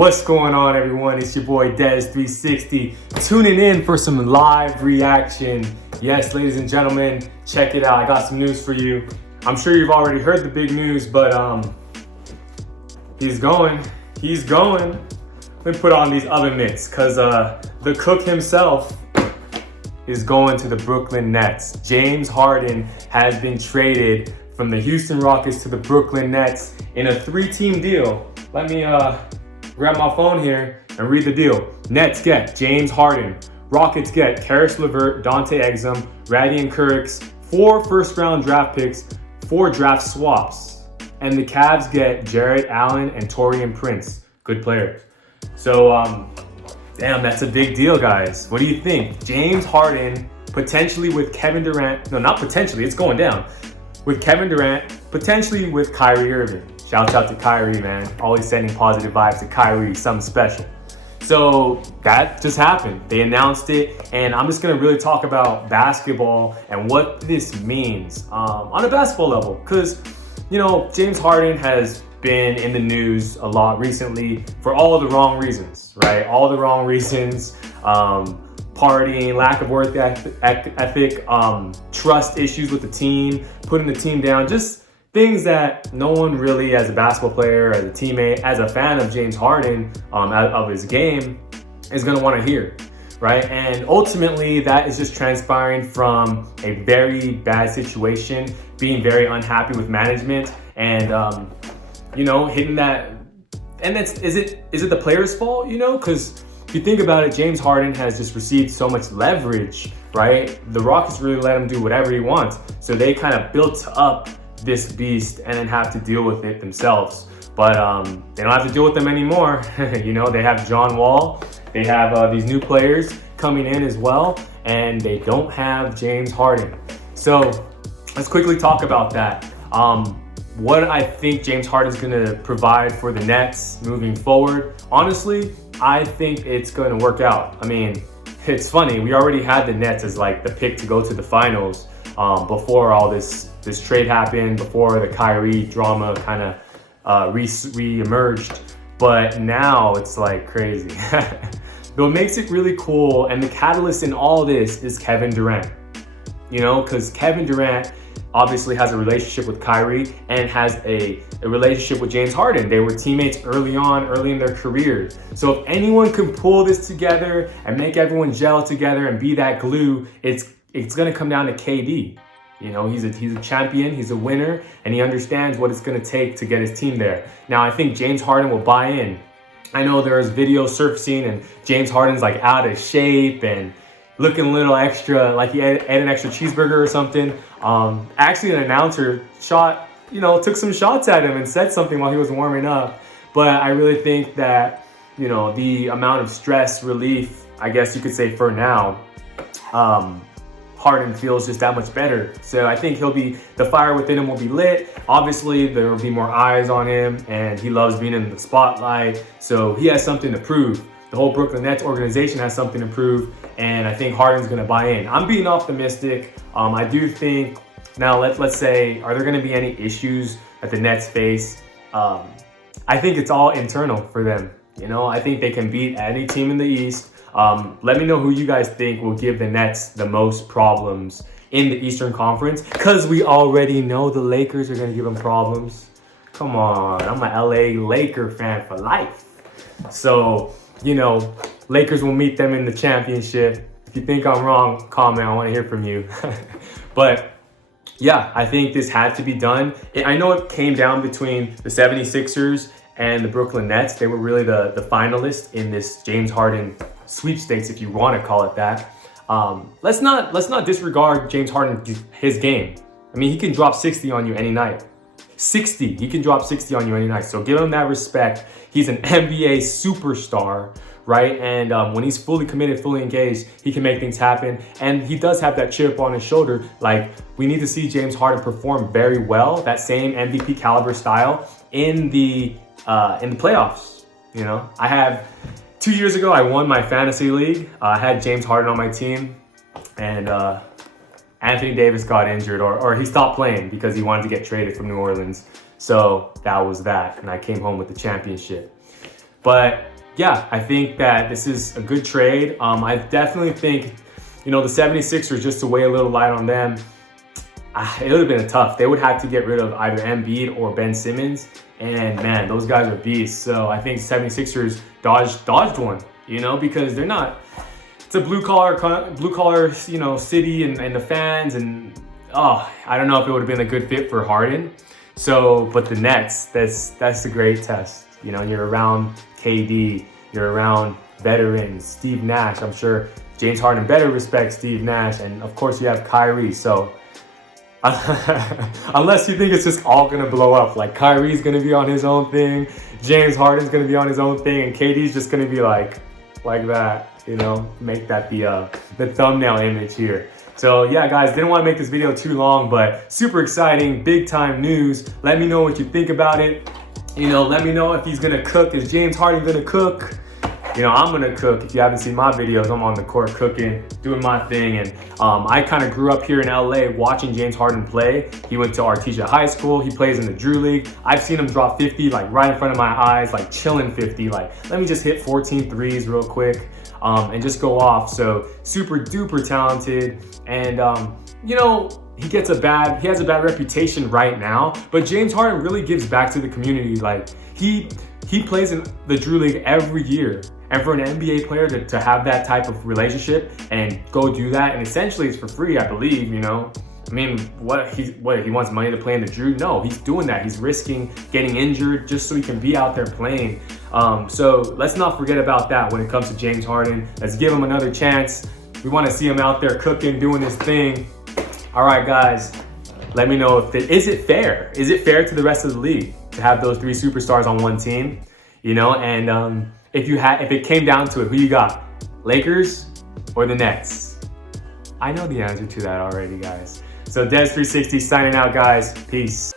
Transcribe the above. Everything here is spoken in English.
What's going on, everyone? It's your boy Dez360 tuning in for some live reaction. Yes, ladies and gentlemen, check it out. I got some news for you. I'm sure you've already heard the big news, but he's going. Let me put on these oven mitts because the cook himself is going to the Brooklyn Nets. James Harden has been traded from the Houston Rockets to the Brooklyn Nets in a 3-team deal. Let me grab my phone here and read the deal. Nets get James Harden. Rockets get Caris LeVert, Dante Exum, Radion Kurucs, 4 first-round draft picks, 4 draft swaps. And the Cavs get Jarrett, Allen, and Taurean Prince. Good players. So, damn, that's a big deal, guys. What do you think? James Harden, potentially with Kevin Durant. No, not potentially. It's going down. With Kevin Durant, potentially with Kyrie Irving. Shouts out to Kyrie, man. Always sending positive vibes to Kyrie, something special. So that just happened. They announced it, and I'm just gonna really talk about basketball and what this means on a basketball level. Because, you know, James Harden has been in the news a lot recently for all of the wrong reasons, right? All the wrong reasons. Partying, lack of work ethic, trust issues with the team, putting the team down, just things that no one really, as a basketball player, as a teammate, as a fan of James Harden, of his game, is gonna wanna hear, right? And ultimately, that is just transpiring from a very bad situation, being very unhappy with management, and you know, hitting that. And is it the player's fault? You know, because if you think about it, James Harden has just received so much leverage, right? The Rockets really let him do whatever he wants, so they kind of built up this beast and then have to deal with it themselves. But they don't have to deal with them anymore. You know, they have John Wall, they have these new players coming in as well, and they don't have James Harden. So let's quickly talk about that. What I think James Harden is going to provide for the Nets moving forward. Honestly, I think it's going to work out. I mean, it's funny. We already had the Nets as like the pick to go to the finals before all this trade happened, before the Kyrie drama kind of re-emerged. But now it's like crazy. But what makes it really cool, and the catalyst in all this, is Kevin Durant. You know, because Kevin Durant obviously has a relationship with Kyrie and has a relationship with James Harden. They were teammates early in their careers. So if anyone can pull this together and make everyone gel together and be that glue, it's gonna come down to KD. You know, he's a champion, he's a winner, and he understands what it's gonna take to get his team there. Now, I think James Harden will buy in. I know there's videos surfacing and James Harden's like out of shape and looking a little extra, like he ate an extra cheeseburger or something. Actually, an announcer took some shots at him and said something while he was warming up. But I really think that, you know, the amount of stress relief, I guess you could say for now, Harden feels just that much better. So I think the fire within him will be lit. Obviously, there will be more eyes on him, and he loves being in the spotlight. So he has something to prove. The whole Brooklyn Nets organization has something to prove, and I think Harden's gonna buy in. I'm being optimistic. I do think, now let's say, are there gonna be any issues that the Nets face? I think it's all internal for them. You know, I think they can beat any team in the East. Let me know who you guys think will give the Nets the most problems in the Eastern Conference, because we already know the Lakers are gonna give them problems. Come on, I'm an LA Laker fan for life. So, you know, Lakers will meet them in the championship. If you think I'm wrong, comment. I want to hear from you. But yeah, I think this had to be done. I know it came down between the 76ers and the Brooklyn Nets. They were really the finalists in this James Harden sweepstakes, if you want to call it that. Let's not disregard James Harden, his game. I mean, he can drop 60 on you any night. 60, he can drop 60 on you any night. So give him that respect. He's an NBA superstar, right? And when he's fully committed, fully engaged, he can make things happen. And he does have that chip on his shoulder. Like, we need to see James Harden perform very well, that same MVP caliber style in the playoffs. You know, 2 years ago, I won my fantasy league. I had James Harden on my team, and Anthony Davis got injured, or he stopped playing because he wanted to get traded from New Orleans. So that was that, and I came home with the championship. But yeah, I think that this is a good trade. I definitely think, the 76ers, just to weigh a little light on them, it would have been tough. They would have to get rid of either Embiid or Ben Simmons. And man, those guys are beasts. So I think 76ers dodged one, because they're not, it's a blue collar, city and the fans. And I don't know if it would have been a good fit for Harden. So, but the Nets, that's a great test. You're around KD, you're around veterans, Steve Nash. I'm sure James Harden better respects Steve Nash. And of course you have Kyrie. So unless you think it's just all gonna blow up, like Kyrie's gonna be on his own thing, James Harden's gonna be on his own thing, and KD's just gonna be like that, make that the thumbnail image here. So yeah, guys, didn't want to make this video too long, but super exciting, big time news. Let me know what you think about it. Let me know if he's gonna cook. Is James Harden gonna cook? I'm gonna cook. If you haven't seen my videos, I'm on the court cooking, doing my thing. And I kind of grew up here in LA watching James Harden play. He went to Artesia High School. He plays in the Drew League. I've seen him drop 50, like right in front of my eyes, like chilling 50. Like, let me just hit 14 threes real quick and just go off. So super duper talented. And he has a bad reputation right now, but James Harden really gives back to the community. Like he plays in the Drew League every year. And for an NBA player to have that type of relationship and go do that, and essentially it's for free, I believe, I mean, he wants money to play in the Drew? No, he's doing that. He's risking getting injured just so he can be out there playing. So let's not forget about that when it comes to James Harden. Let's give him another chance. We want to see him out there cooking, doing his thing. All right, guys, let me know is it fair? Is it fair to the rest of the league to have those three superstars on one team? And if it came down to it, who you got? Lakers or the Nets? I know the answer to that already, guys. So Des360 signing out, guys. Peace.